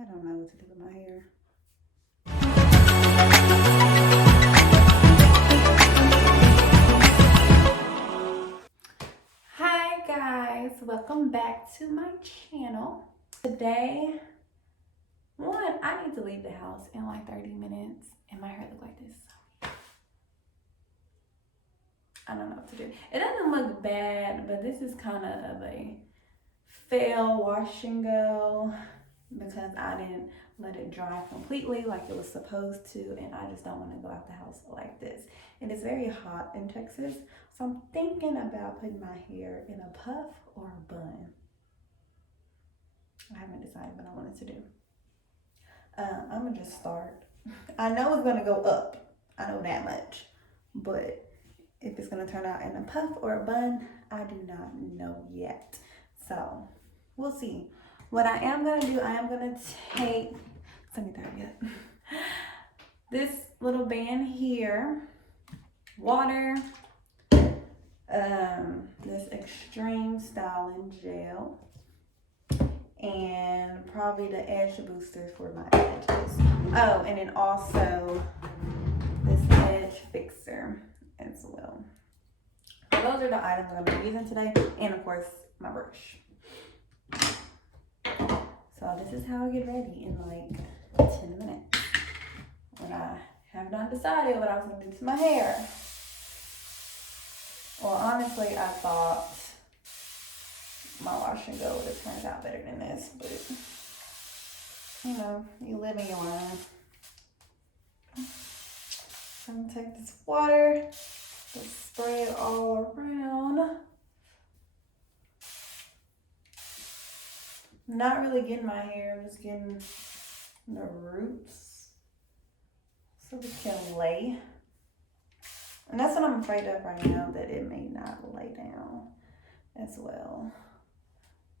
I don't know what to do with my hair. Hi guys, welcome back to my channel. Today, I need to leave the house in like 30 minutes and my hair look like this. I don't know what to do. It doesn't look bad, but this is kind of a fail wash and go because I didn't let it dry completely like it was supposed to, and I just don't want to go out the house like this. And it's very hot in Texas, so I'm thinking about putting my hair in a puff or a bun. I haven't decided what I wanted to do. I'm gonna just start. I know it's gonna go up, I know that much, but if it's gonna turn out in a puff or a bun, I do not know yet. So we'll see. What I am gonna do, I am gonna take, let me throw it up. This little band here, water, this extreme styling gel, and probably the edge booster for my edges. Oh, and then also this edge fixer as well. So those are the items I'm gonna be using today, and of course my brush. So this is how I get ready in like 10 minutes when I have not decided what I was gonna do to my hair. Well, honestly, I thought my wash and go would have turned out better than this, but you know, you live and you learn. I'm gonna take this water, just spray it all around. Not really getting my hair, just getting the roots so we can lay. And that's what I'm afraid of right now, that it may not lay down as well,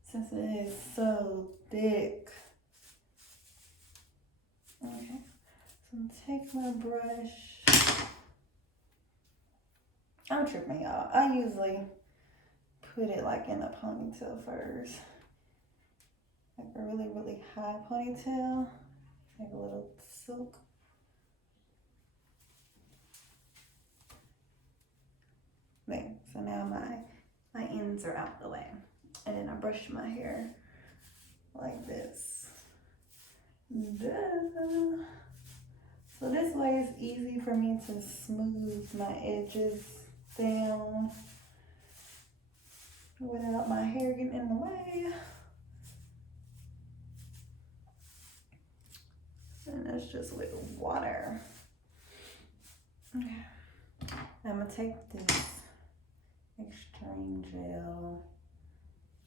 since it is so thick. Okay, so I'm gonna take my brush. I'm tripping, y'all. I usually put it like in a ponytail first. Like a really, really high ponytail. Like a little silk. There, so now my ends are out the way. And then I brush my hair like this. Duh. So this way it's easy for me to smooth my edges down without my hair getting in the way. And that's just with water. Okay. I'm gonna take this extreme gel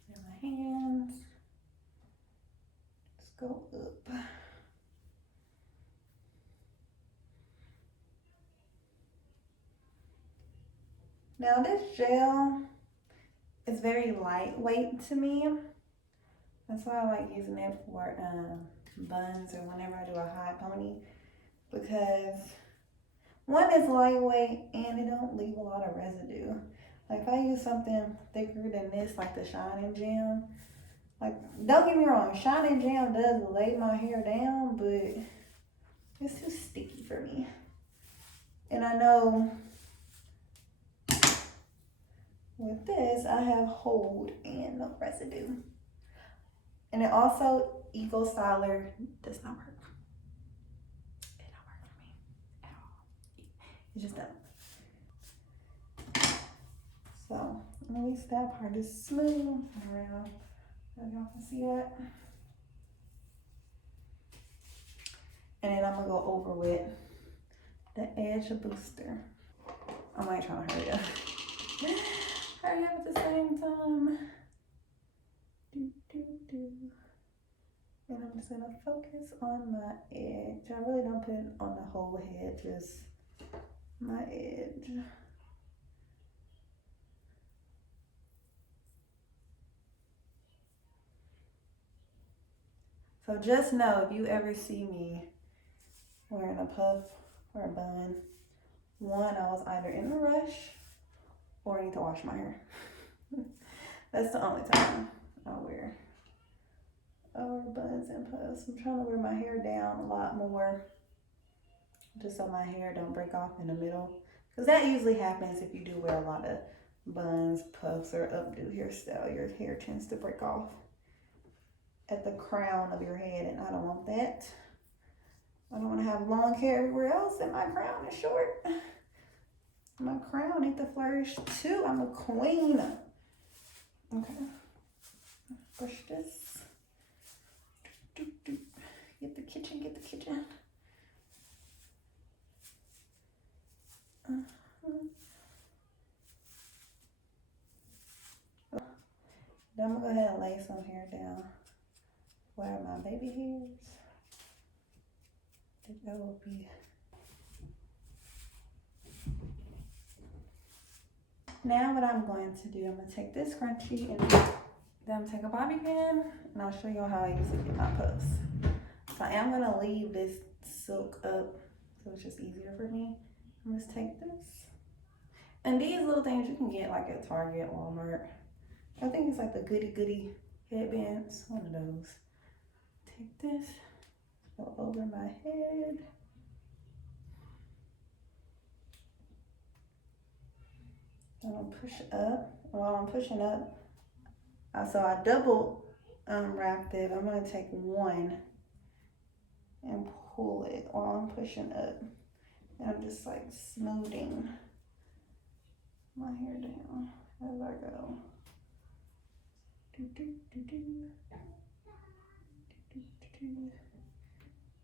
in my hands. Just go up. Now this gel is very lightweight to me. That's why I like using it for buns or whenever I do a high pony, because one is lightweight and it don't leave a lot of residue. Like if I use something thicker than this, like the Shining Gem, like don't get me wrong, Shining Gem does lay my hair down, but it's too sticky for me. And I know with this, I have hold and no residue. And it also, Eco Styler does not work. It don't work for me at all. It just doesn't. So, at least that part is smooth around. So y'all can see that. And then I'm gonna go over with the edge booster. I might try to hurry up. Hurry up at the same time. And I'm just gonna focus on my edge. I really don't put it on the whole head, just my edge. So just know, if you ever see me wearing a puff or a bun, one, I was either in a rush or I need to wash my hair. That's the only time I wear a buns and puffs. I'm trying to wear my hair down a lot more, just so my hair don't break off in the middle. Because that usually happens if you do wear a lot of buns, puffs, or updo hairstyle. Your hair tends to break off at the crown of your head, and I don't want that. I don't want to have long hair everywhere else, and my crown is short. My crown needs to flourish too. I'm a queen. Okay. Brush this. Get the kitchen, get the kitchen. Then I'm gonna go ahead and lay some hair down where my baby hairs. I think that will be. Now what I'm going to do, I'm gonna take this scrunchie and then take a bobby pin, and I'll show you how I usually get my puffs. So I am gonna leave this silk up so it's just easier for me. I'm just take this. And these little things you can get like at Target, Walmart. I think it's like the goody headbands, one of those. Take this, go over my head. I'm gonna push up. While I'm pushing up, so I double wrapped it. I'm gonna take one and pull it while I'm pushing up. And I'm just like smoothing my hair down as I go.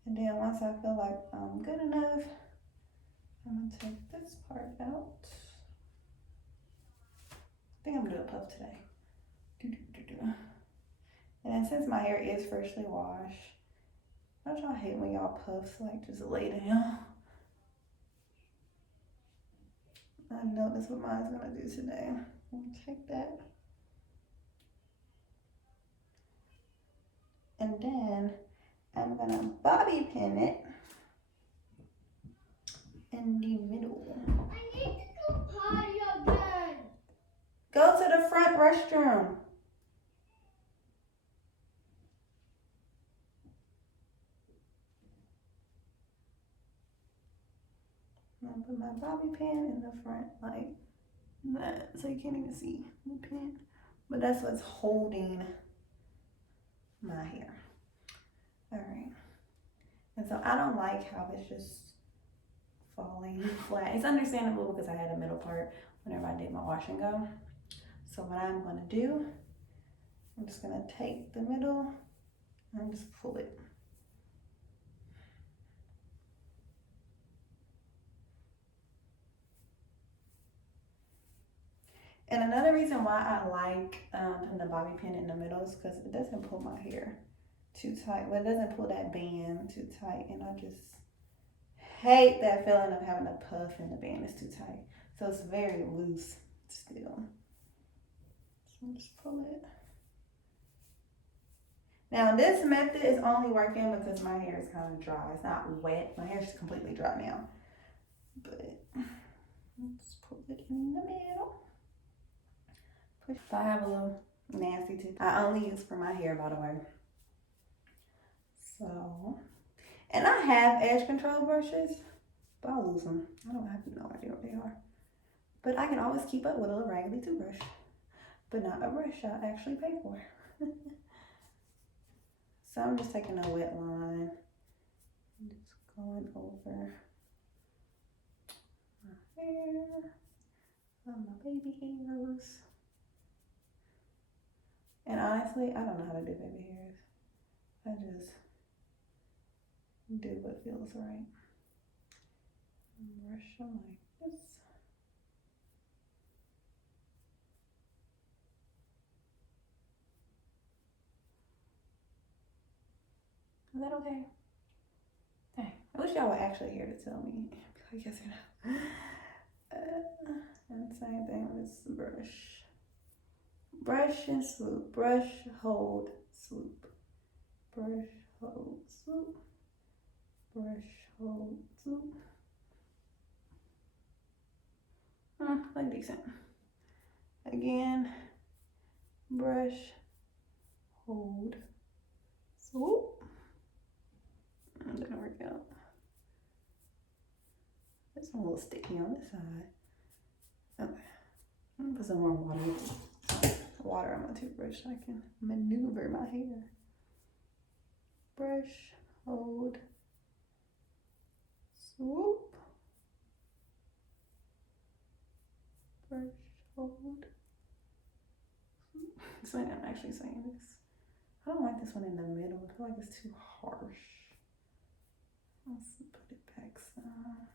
And then once I feel like I'm good enough, I'm gonna take this part out. I think I'm gonna do a puff today. And then since my hair is freshly washed, don't y'all hate when y'all puffs like just lay down? I know that's what mine's gonna do today. I'm gonna take that. And then I'm gonna bobby pin it in the middle. I need to go potty again. Go to the front restroom. I'm gonna put my bobby pin in the front like that, so you can't even see the pin. But that's what's holding my hair. All right. And so I don't like how it's just falling flat. It's understandable because I had a middle part whenever I did my wash and go. So what I'm gonna do, I'm just gonna take the middle and just pull it. And another reason why I like putting the bobby pin in the middle is because it doesn't pull my hair too tight. Well, it doesn't pull that band too tight, and I just hate that feeling of having a puff and the band is too tight. So it's very loose still. So I'll just pull it. Now this method is only working because my hair is kind of dry. It's not wet. My hair is completely dry now. But let's pull it in the middle. So I have a little nasty tip I only use for my hair, by the way. So, and I have edge control brushes, but I'll lose them. I have no idea what they are. But I can always keep up with a little raggedy toothbrush, but not a brush I actually pay for. So I'm just taking a wet line, and just going over my hair, on my baby hairs. And honestly, I don't know how to do baby hairs. I just do what feels right. Brush them like this. Is that okay? Dang, I wish y'all were actually here to tell me. I guess you know. And same thing with this brush. Brush and swoop. Brush, hold, swoop. Brush, hold, swoop. Brush, hold, swoop. Like decent. Again, brush, hold, Swoop. That didn't work out. It's a little sticky on this side. Okay. I'm gonna put some more water on my toothbrush so I can maneuver my hair. Brush, hold, swoop. Brush, hold. I'm actually saying this. I don't like this one in the middle. I feel like it's too harsh. Let's put it back some.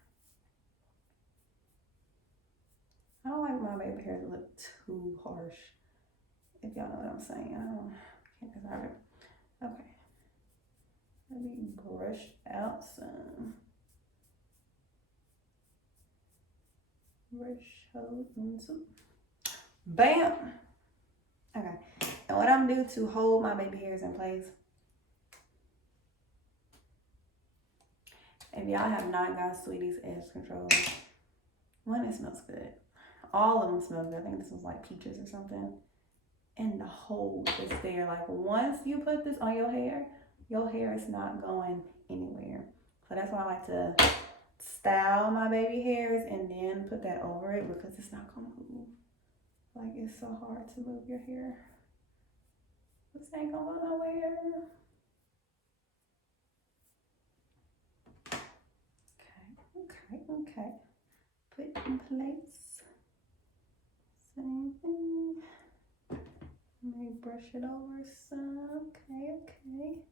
I don't like my baby hair to look too harsh. If y'all know what I'm saying. Can't describe it. Okay. Let me brush out some. Brush out some. Bam! Okay. And what I'm gonna do to hold my baby hairs in place. If y'all have not got Sweetie's Edge Control, one, it smells good. All of them smell good. I think this was like peaches or something. And the hold is there. Like once you put this on your hair is not going anywhere. So that's why I like to style my baby hairs and then put that over it because it's not gonna move. Like it's so hard to move your hair. This ain't gonna go nowhere. Okay. Put in place. Same thing. Let me brush it over some. Okay.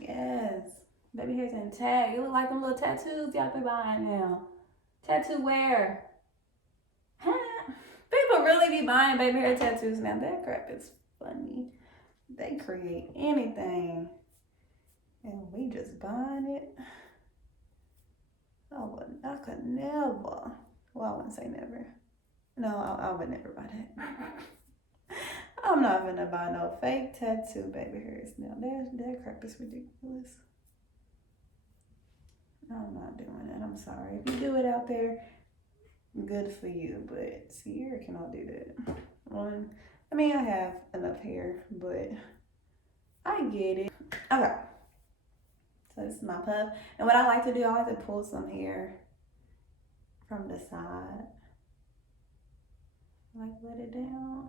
Yes. Baby hair's intact. You look like them little tattoos y'all be buying now. Tattoo wear. Huh? People really be buying baby hair tattoos now. That crap is funny. They create anything. And we just buying it. I could never. Well, I wouldn't say never. No, I would never buy that. I'm not gonna buy no fake tattoo baby hairs now. That crap is ridiculous. I'm not doing it. I'm sorry. If you do it out there, good for you. But Sierra cannot do that. I have enough hair, but I get it. Okay. So this is my puff. And what I like to do, I like to pull some hair from the side. Like let it down.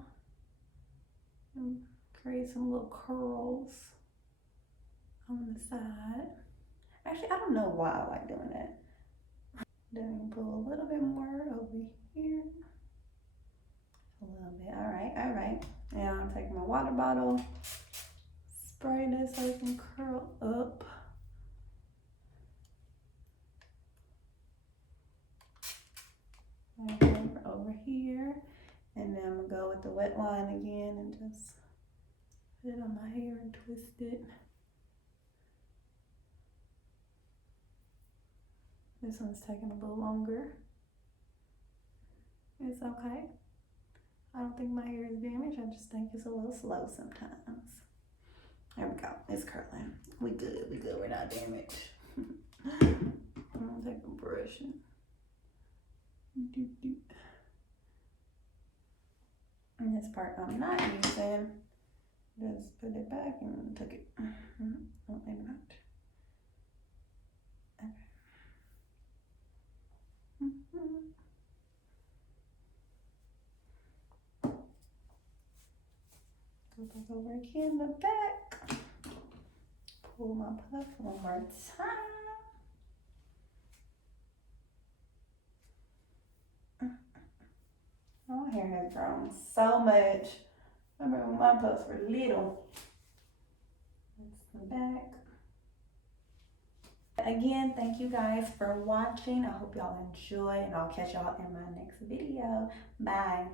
And create some little curls on the side. Actually, I don't know why I like doing that. Then pull a little bit more over here. A little bit. All right. Now I'm taking my water bottle. Spray this so it can curl up. Over here. And then I'm gonna go with the wet line again and just put it on my hair and twist it. This one's taking a little longer. It's okay. I don't think my hair is damaged. I just think it's a little slow sometimes. There we go. It's curling. We good. We're not damaged. I'm gonna take a brush and this part I'm not using. Just put it back and tuck it. Oh, maybe not. Okay. Go back over again, the back. Pull my puff one more time. My hair has grown so much. Remember when my puffs were little. That's the back. Again, thank you guys for watching. I hope y'all enjoy, and I'll catch y'all in my next video. Bye.